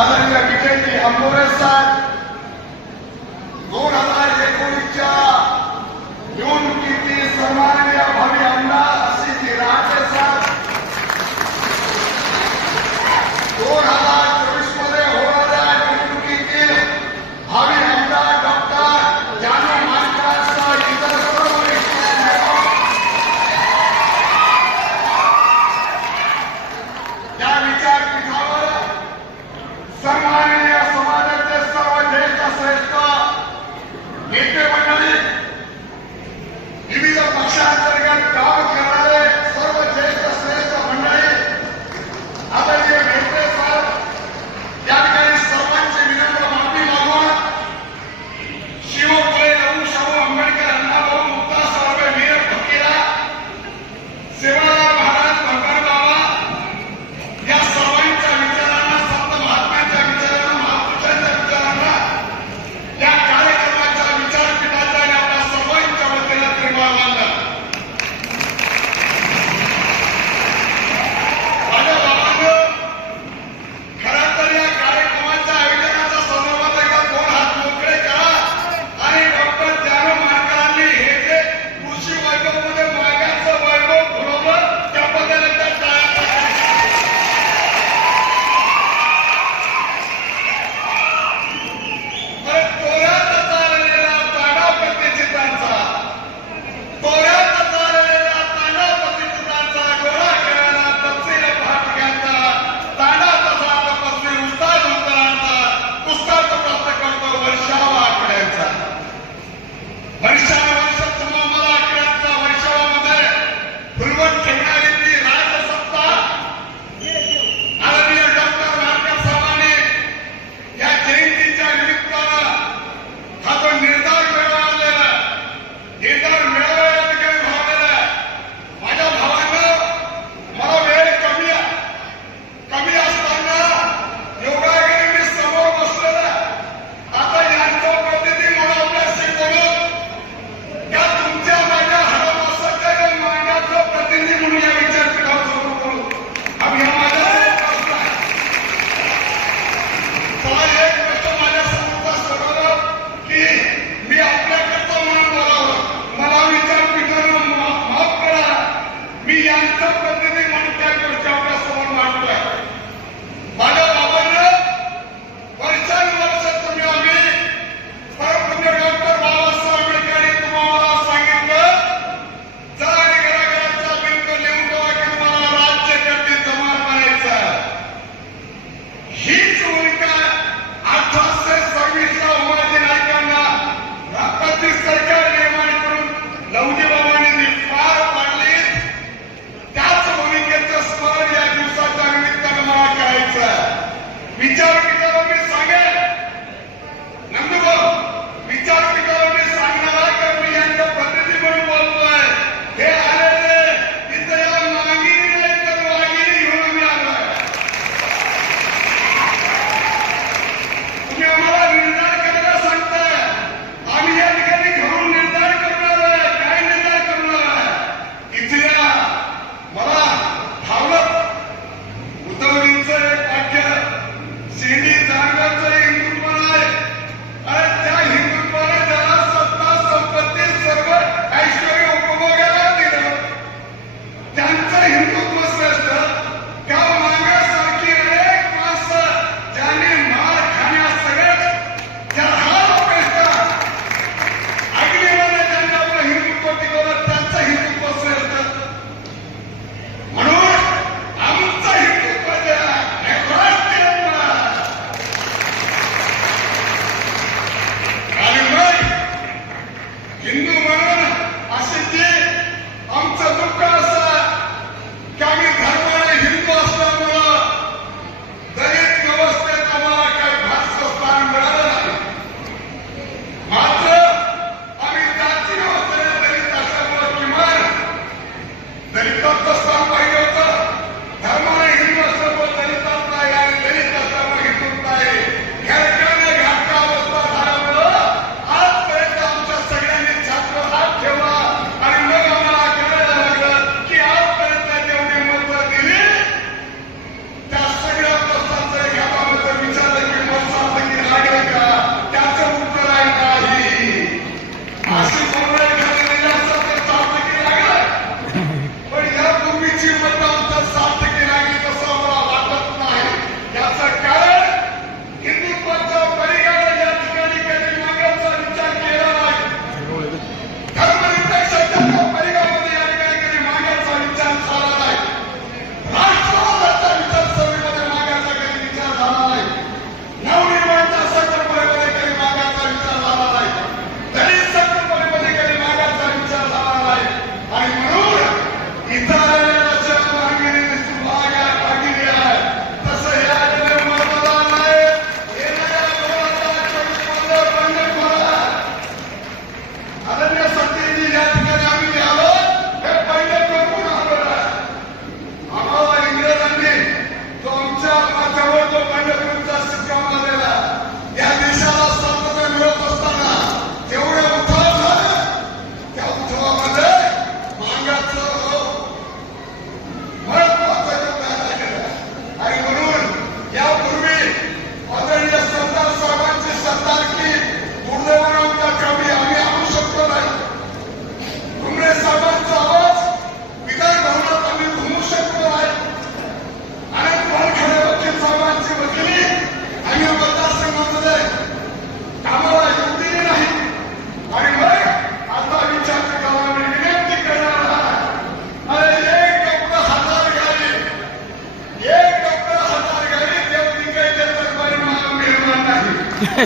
माननीय विखेंडी अंबोरे साहेब दोन हज़ार एकोणीसच्या जून किती सन्माननीय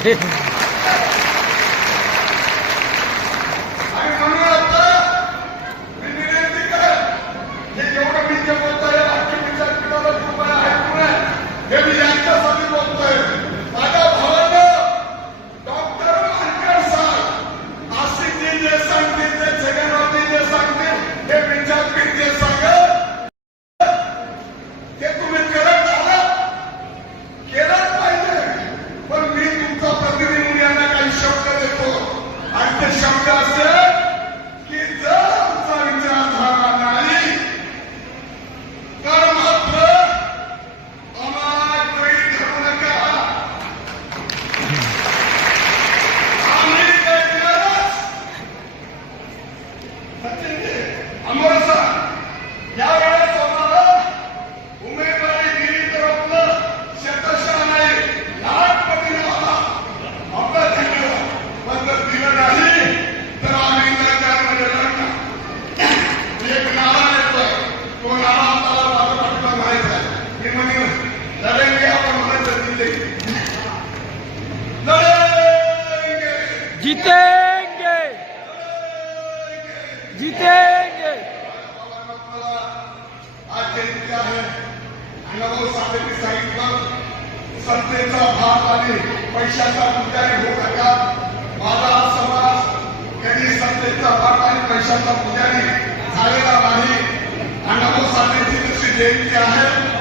Yeah. वर्षाचा पुजारी झालेला नाही आणि साधेची जशी जयंती आहे